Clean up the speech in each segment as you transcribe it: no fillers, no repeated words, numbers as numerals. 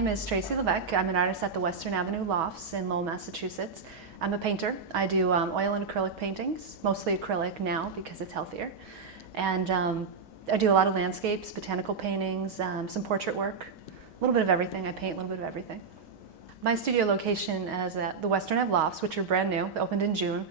name is Tracy Levesque. I'm an artist at the Western Avenue Lofts in Lowell, Massachusetts. I'm a painter. I do oil and acrylic paintings, mostly acrylic now because it's healthier. And I do a lot of landscapes, botanical paintings, some portrait work, a little bit of everything. I paint a little bit of everything. My studio location is at the Western Ave Lofts, which are brand new. They opened in June.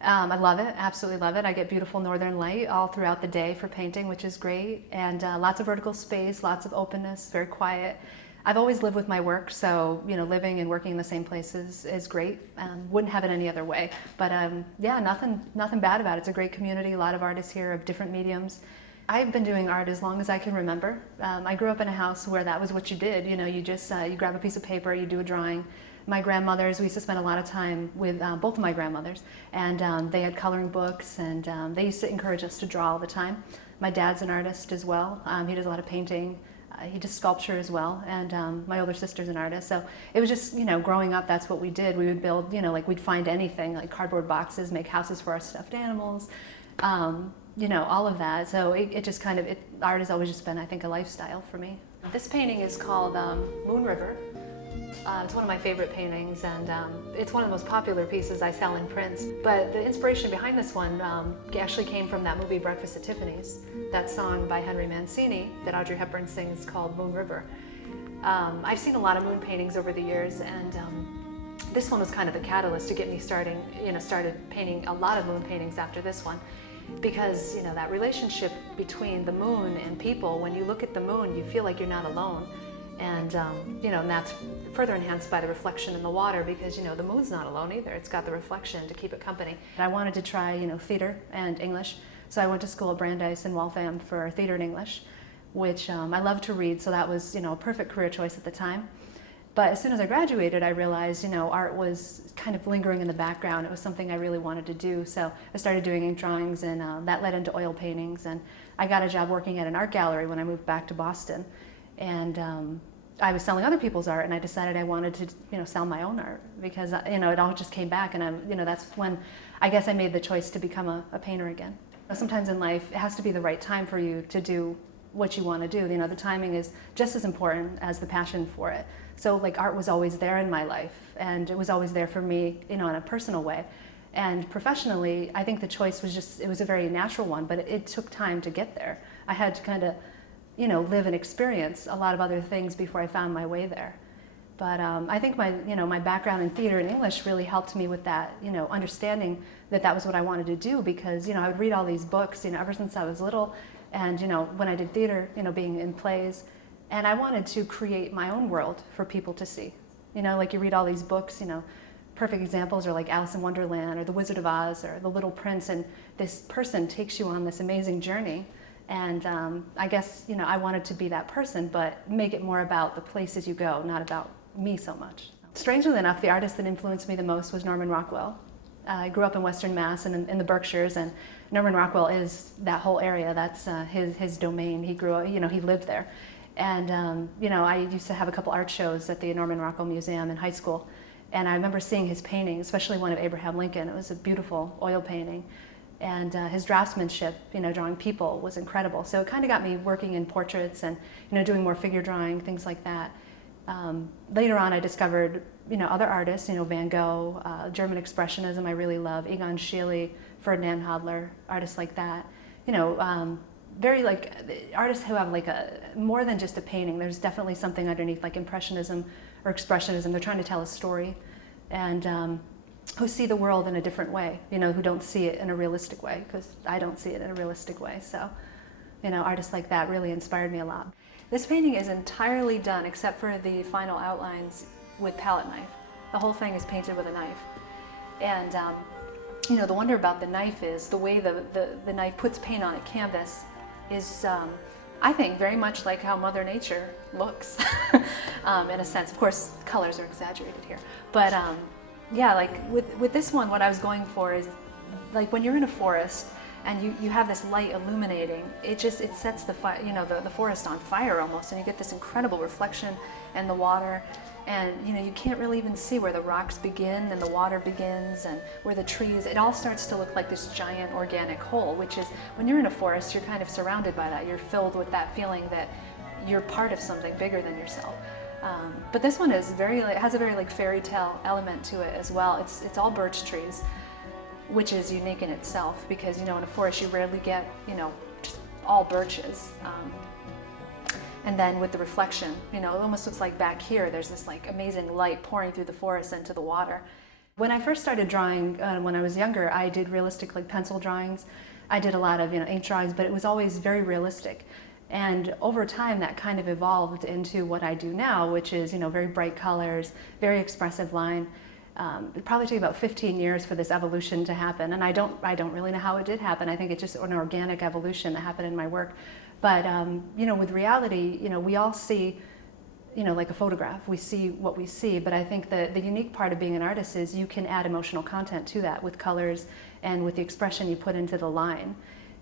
I love it, absolutely love it. I get beautiful northern light all throughout the day for painting, which is great, and lots of vertical space, lots of openness, very quiet. I've always lived with my work, so living and working in the same places is great. Wouldn't have it any other way. But yeah, nothing bad about it. It's a great community, a lot of artists here of different mediums. I've been doing art as long as I can remember. I grew up in a house where that was what you did. You just you grab a piece of paper, you do a drawing. My grandmothers, we used to spend a lot of time with both of my grandmothers, and they had coloring books, and they used to encourage us to draw all the time. My dad's an artist as well. He does a lot of painting. He does sculpture as well, and my older sister's an artist. So it was just, growing up, that's what we did. We would build, like we'd find anything, like cardboard boxes, make houses for our stuffed animals, all of that. So it just kind of, art has always just been, I think, a lifestyle for me. This painting is called Moon River. It's one of my favorite paintings, and it's one of the most popular pieces I sell in prints. But the inspiration behind this one actually came from that movie Breakfast at Tiffany's. That song by Henry Mancini that Audrey Hepburn sings called Moon River. I've seen a lot of moon paintings over the years, and this one was kind of the catalyst to get me started painting a lot of moon paintings after this one. Because that relationship between the moon and people, when you look at the moon, you feel like you're not alone. And and that's further enhanced by the reflection in the water, because the moon's not alone either. It's got the reflection to keep it company. I wanted to try theater and English, so I went to school at Brandeis in Waltham for theater and English, which I love to read, so that was a perfect career choice at the time. But as soon as I graduated, I realized art was kind of lingering in the background. It was something I really wanted to do, so I started doing ink drawings, and that led into oil paintings. And I got a job working at an art gallery when I moved back to Boston. And I was selling other people's art, and I decided I wanted to, sell my own art, because it all just came back, and that's when I guess I made the choice to become a painter again. Sometimes in life, it has to be the right time for you to do what you want to do. The timing is just as important as the passion for it. So like art was always there in my life, and it was always there for me, in a personal way. And professionally, I think the choice was it was a very natural one, but it took time to get there. I had to kind of live and experience a lot of other things before I found my way there. But I think my background in theater and English really helped me with that, understanding that was what I wanted to do, because, I would read all these books, ever since I was little, and, when I did theater, being in plays, and I wanted to create my own world for people to see. Like you read all these books, perfect examples are like Alice in Wonderland or The Wizard of Oz or The Little Prince, and this person takes you on this amazing journey. And I guess, I wanted to be that person, but make it more about the places you go, not about me so much. Strangely enough, the artist that influenced me the most was Norman Rockwell. I grew up in Western Mass and in the Berkshires, and Norman Rockwell is that whole area. That's his domain. He grew up, he lived there. And, I used to have a couple art shows at the Norman Rockwell Museum in high school. And I remember seeing his painting, especially one of Abraham Lincoln. It was a beautiful oil painting. And his draftsmanship, drawing people, was incredible. So it kind of got me working in portraits and, doing more figure drawing, things like that. Later on, I discovered, other artists, Van Gogh, German Expressionism I really love, Egon Schiele, Ferdinand Hodler, artists like that. Very like artists who have like more than just a painting. There's definitely something underneath, like Impressionism or Expressionism. They're trying to tell a story, and who see the world in a different way, who don't see it in a realistic way, because I don't see it in a realistic way. So, artists like that really inspired me a lot. This painting is entirely done, except for the final outlines, with palette knife. The whole thing is painted with a knife. And, the wonder about the knife is the way the knife puts paint on a canvas is, I think, very much like how Mother Nature looks, in a sense. Of course, colors are exaggerated here. But yeah, like with this one, what I was going for is, like when you're in a forest and you have this light illuminating, it sets the fire, the forest on fire almost, and you get this incredible reflection in the water. And you can't really even see where the rocks begin and the water begins, and where the trees, it all starts to look like this giant organic whole, which is, when you're in a forest, you're kind of surrounded by that. You're filled with that feeling that you're part of something bigger than yourself. But this one is has a very like fairy tale element to it as well. It's all birch trees, which is unique in itself because, in a forest you rarely get, just all birches. And then with the reflection, it almost looks like back here there's this like amazing light pouring through the forest into the water. When I first started drawing, when I was younger, I did realistic like pencil drawings. I did a lot of ink drawings, but it was always very realistic. And over time that kind of evolved into what I do now, which is very bright colors, very expressive line. It probably took about 15 years for this evolution to happen, and I don't really know how it did happen. I think it's just an organic evolution that happened in my work. But with reality, we all see, like a photograph. We see what we see, but I think the unique part of being an artist is you can add emotional content to that with colors and with the expression you put into the line.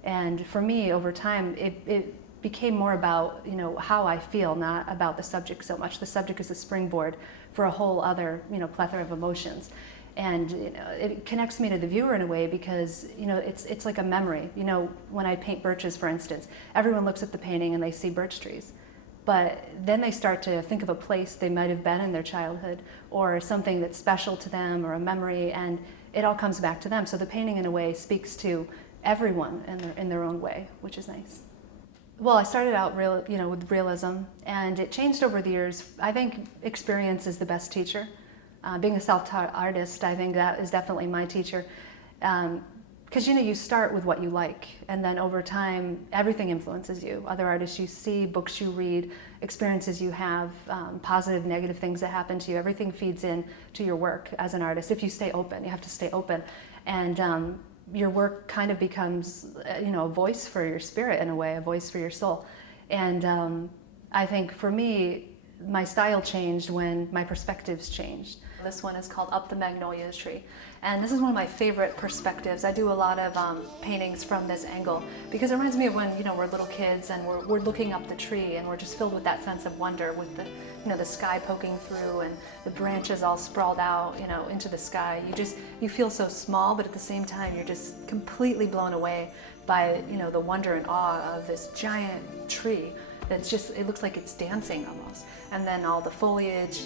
And for me, over time, it became more about how I feel, not about the subject so much. The subject is a springboard for a whole other plethora of emotions, and it connects me to the viewer in a way because it's like a memory. When I paint birches, for instance, everyone looks at the painting and they see birch trees, but then they start to think of a place they might have been in their childhood or something that's special to them or a memory, and it all comes back to them. So the painting in a way speaks to everyone in their own way, which is nice. Well, I started out with realism, and it changed over the years. I think experience is the best teacher. Being a self-taught artist, I think that is definitely my teacher. Because you start with what you like, and then over time, everything influences you. Other artists you see, books you read, experiences you have, positive, negative things that happen to you. Everything feeds in to your work as an artist. If you stay open, you have to stay open. And your work kind of becomes, a voice for your spirit in a way, a voice for your soul. And I think for me, my style changed when my perspectives changed. This one is called Up the Magnolia Tree. And this is one of my favorite perspectives. I do a lot of paintings from this angle because it reminds me of when, we're little kids and we're looking up the tree and we're just filled with that sense of wonder with the sky poking through and the branches all sprawled out, into the sky. You feel so small, but at the same time, you're just completely blown away by, the wonder and awe of this giant tree that's it looks like it's dancing almost. And then all the foliage,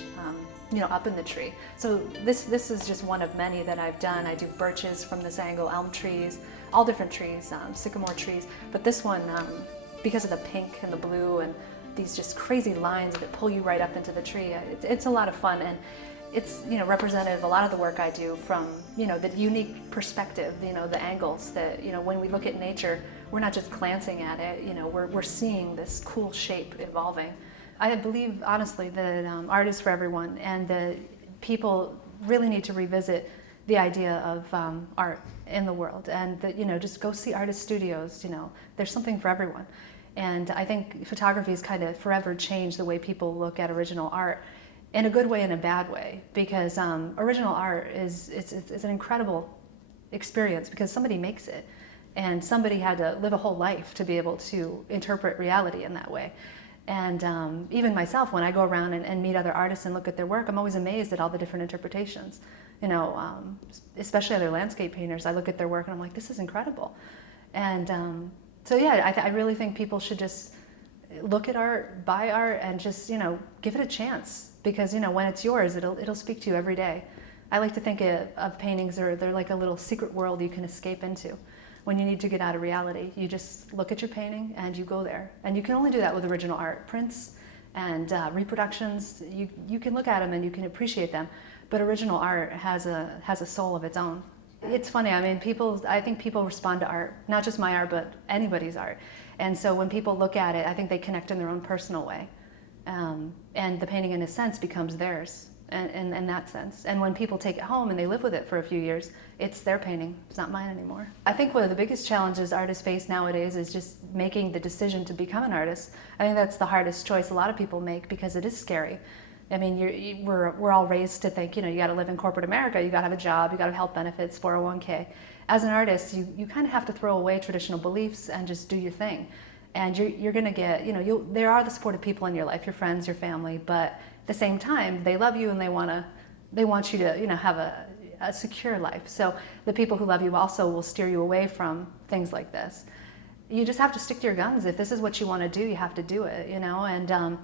up in the tree. So this is just one of many that I've done. I do birches from this angle, elm trees, all different trees, sycamore trees. But this one, because of the pink and the blue and these just crazy lines that pull you right up into the tree, it's a lot of fun. And it's representative of a lot of the work I do from the unique perspective, the angles that when we look at nature, we're not just glancing at it, we're seeing this cool shape evolving. I believe honestly that art is for everyone, and that people really need to revisit the idea of art in the world, and that just go see artist studios. There's something for everyone. And I think photography has kind of forever changed the way people look at original art, in a good way and a bad way, because original art it's an incredible experience because somebody makes it, and somebody had to live a whole life to be able to interpret reality in that way. And even myself, when I go around and meet other artists and look at their work, I'm always amazed at all the different interpretations. Especially other landscape painters, I look at their work and I'm like, this is incredible. And so yeah, I really think people should just look at art, buy art, and just give it a chance, because when it's yours, it'll speak to you every day. I like to think of paintings, they're like a little secret world you can escape into. When you need to get out of reality, you just look at your painting and you go there. And you can only do that with original art. Prints and reproductions, you can look at them and you can appreciate them, but original art has a soul of its own. It's funny, I think people respond to art, not just my art, but anybody's art. And so when people look at it, I think they connect in their own personal way. And the painting, in a sense, becomes theirs in that sense. And when people take it home and they live with it for a few years, it's their painting, it's not mine anymore. I think one of the biggest challenges artists face nowadays is just making the decision to become an artist. I think that's the hardest choice a lot of people make, because it is scary. We're all raised to think, you gotta live in corporate America, you gotta have a job, you gotta have health benefits, 401k. As an artist, you kind of have to throw away traditional beliefs and just do your thing. And you're gonna get, there are the supportive people in your life, your friends, your family, but at the same time, they love you and they want you to, have a secure life. So the people who love you also will steer you away from things like this. You just have to stick to your guns. If this is what you want to do, you have to do it, And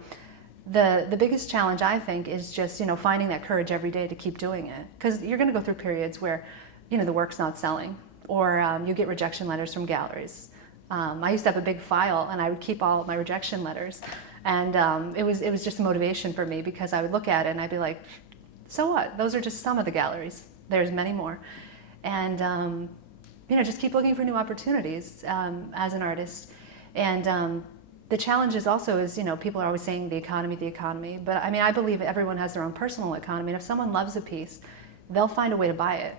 The biggest challenge, I think, is just, finding that courage every day to keep doing it. Because you're going to go through periods where, the work's not selling, or you get rejection letters from galleries. I used to have a big file, and I would keep all of my rejection letters. And it was just a motivation for me, because I would look at it and I'd be like, so what? Those are just some of the galleries. There's many more. And, just keep looking for new opportunities as an artist. And the challenge is also people are always saying the economy. But I mean, I believe everyone has their own personal economy. And if someone loves a piece, they'll find a way to buy it.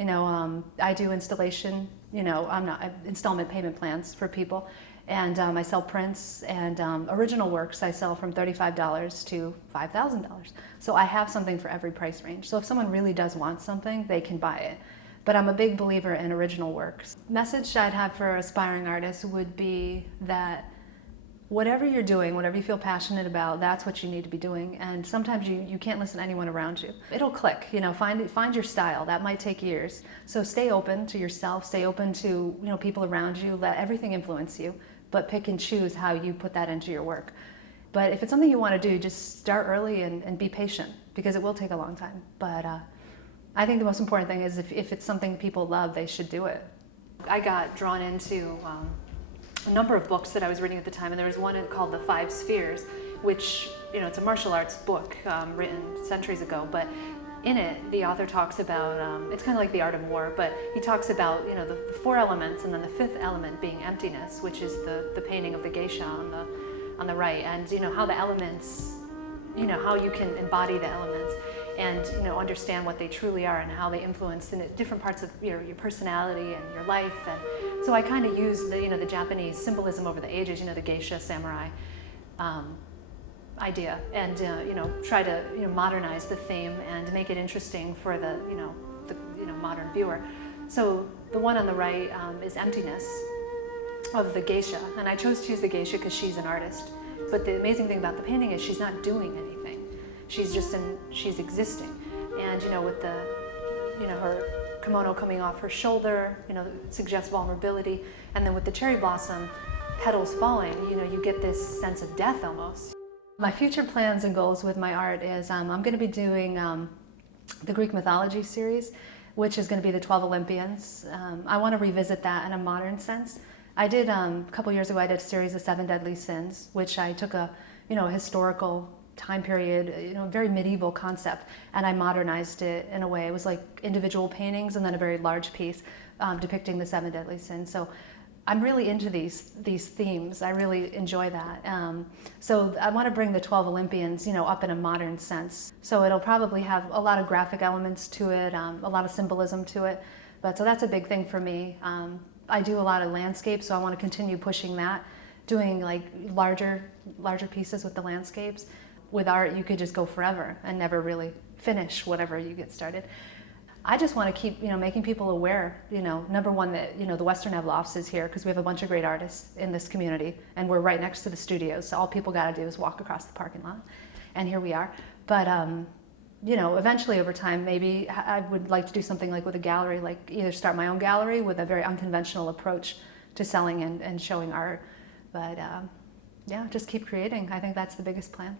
I do installation, installment payment plans for people. And I sell prints and original works. I sell from $35 to $5,000. So I have something for every price range. So if someone really does want something, they can buy it. But I'm a big believer in original works. Message I'd have for aspiring artists would be that whatever you're doing, whatever you feel passionate about, that's what you need to be doing. And sometimes you can't listen to anyone around you. It'll click, find your style. That might take years. So stay open to yourself, stay open to, people around you, let everything influence you, but pick and choose how you put that into your work. But if it's something you want to do, just start early and be patient, because it will take a long time. But I think the most important thing is if it's something people love, they should do it. I got drawn into a number of books that I was reading at the time, and there was one called The Five Spheres, which, it's a martial arts book written centuries ago, but in it, the author talks about, it's kind of like The Art of War, but he talks about, the four elements, and then the fifth element being emptiness, which is the painting of the geisha on the right, and, how the elements, how you can embody the elements and, understand what they truly are and how they influence in different parts of your personality and your life. And so I kind of use the Japanese symbolism over the ages, the geisha, samurai idea, and try to modernize the theme and make it interesting for the modern viewer. So the one on the right is emptiness of the geisha, and I chose to use the geisha because she's an artist. But the amazing thing about the painting is she's not doing anything. She's existing, and with the her kimono coming off her shoulder, suggests vulnerability, and then with the cherry blossom petals falling, you get this sense of death almost. My future plans and goals with my art is I'm going to be doing the Greek mythology series, which is going to be the 12 Olympians. I want to revisit that in a modern sense. I did a couple years ago. I did a series of 7 Deadly Sins, which I took a historical time period, very medieval concept, and I modernized it in a way. It was like individual paintings and then a very large piece depicting the 7 Deadly Sins. So I'm really into these themes. I really enjoy that. So I want to bring the 12 Olympians, up in a modern sense. So it'll probably have a lot of graphic elements to it, a lot of symbolism to it. So that's a big thing for me. I do a lot of landscapes, so I want to continue pushing that, doing like larger pieces with the landscapes. With art, you could just go forever and never really finish whatever you get started. I just want to keep, making people aware, number one, that, the Western Ave Lofts is here because we have a bunch of great artists in this community, and we're right next to the studios. So all people got to do is walk across the parking lot, and here we are. But, eventually over time, maybe I would like to do something like with a gallery, like either start my own gallery with a very unconventional approach to selling and showing art. But, just keep creating. I think that's the biggest plan.